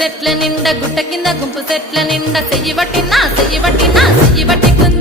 సెట్ల నిండా గుట్ట కింద గుంపు సెట్ల నిండా చెయ్యి పట్టినా చెయ్యి పట్టినా చెయ్యి పట్టుకుంది